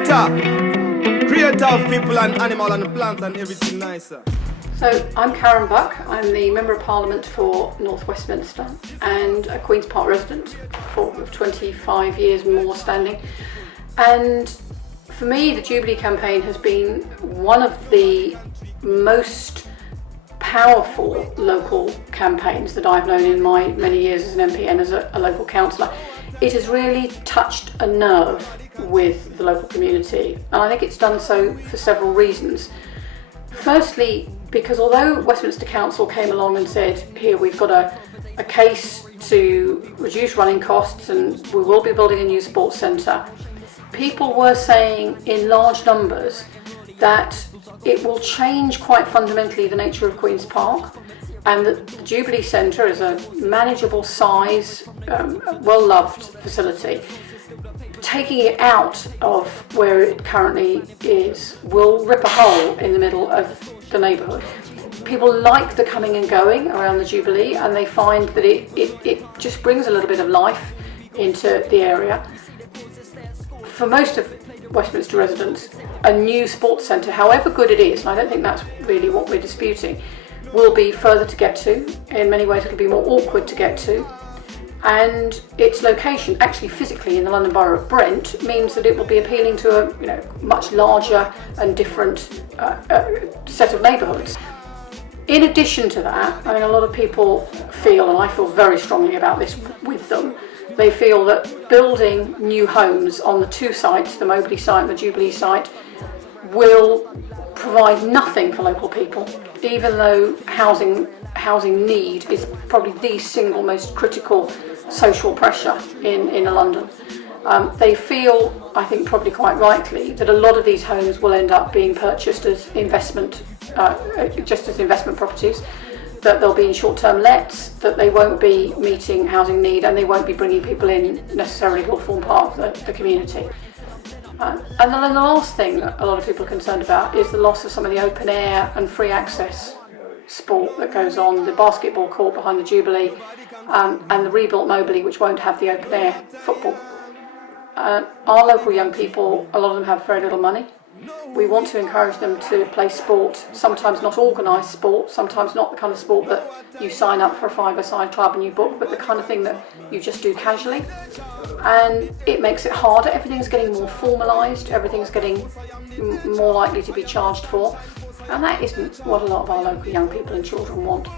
Creator of people and animal and plants and everything nicer. So I'm Karen Buck, I'm the Member of Parliament for North Westminster and a Queen's Park resident for 25 years more standing. And for me, the Jubilee campaign has been one of the most powerful local campaigns that I've known in my many years as an MP and as a local councillor. It has really touched a nerve with the local community, and I think it's done so for several reasons. Firstly, because although Westminster Council came along and said, here we've got a case to reduce running costs and we will be building a new sports centre, people were saying in large numbers that it will change quite fundamentally the nature of Queen's Park, and that the Jubilee Centre is a manageable size, well-loved facility. Taking it out of where it currently is will rip a hole in the middle of the neighbourhood. People like the coming and going around the Jubilee, and they find that it just brings a little bit of life into the area. For most of Westminster residents, a new sports centre, however good it is, and I don't think that's really what we're disputing, will be further to get to. In many ways it'll be more awkward to get to, and its location, actually physically in the London Borough of Brent, means that it will be appealing to a much larger and different set of neighbourhoods. In addition to that, I mean, a lot of people feel, and I feel very strongly about this with them, they feel that building new homes on the two sites, the Mobley site and the Jubilee site, will provide nothing for local people, even though housing need is probably the single most critical social pressure in London. They feel, I think probably quite rightly, that a lot of these homes will end up being purchased as investment, just as investment properties, that they'll be in short-term lets, that they won't be meeting housing need, and they won't be bringing people in necessarily who will form part of the community. And then the last thing that a lot of people are concerned about is the loss of some of the open air and free access sport that goes on, the basketball court behind the Jubilee, and the rebuilt Mobley, which won't have the open air football. Our local young people, a lot of them have very little money. We want to encourage them to play sport, sometimes not organised sport, sometimes not the kind of sport that you sign up for a five-a-side club and you book, but the kind of thing that you just do casually. And it makes it harder. Everything's getting more formalised, everything's getting more likely to be charged for, and that isn't what a lot of our local young people and children want.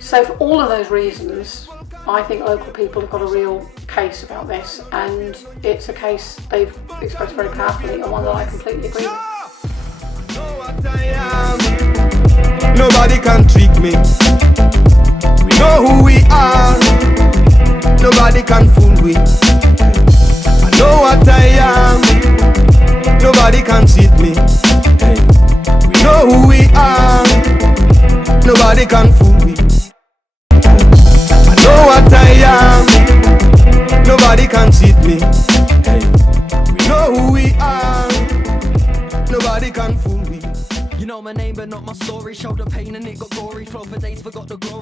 So for all of those reasons, I think local people have got a real case about this, and it's a case they've expressed very powerfully, and one that I completely agree with. Nobody can trick me. We know who we are. Nobody can fool we. I know what I am. Nobody can cheat me. We know who we are. Nobody can fool me. I know what I am. Nobody can cheat me. We know who we are. Nobody can fool me. You know my name but not my story. Showed the pain and it got gory. Flow for days, forgot the glory.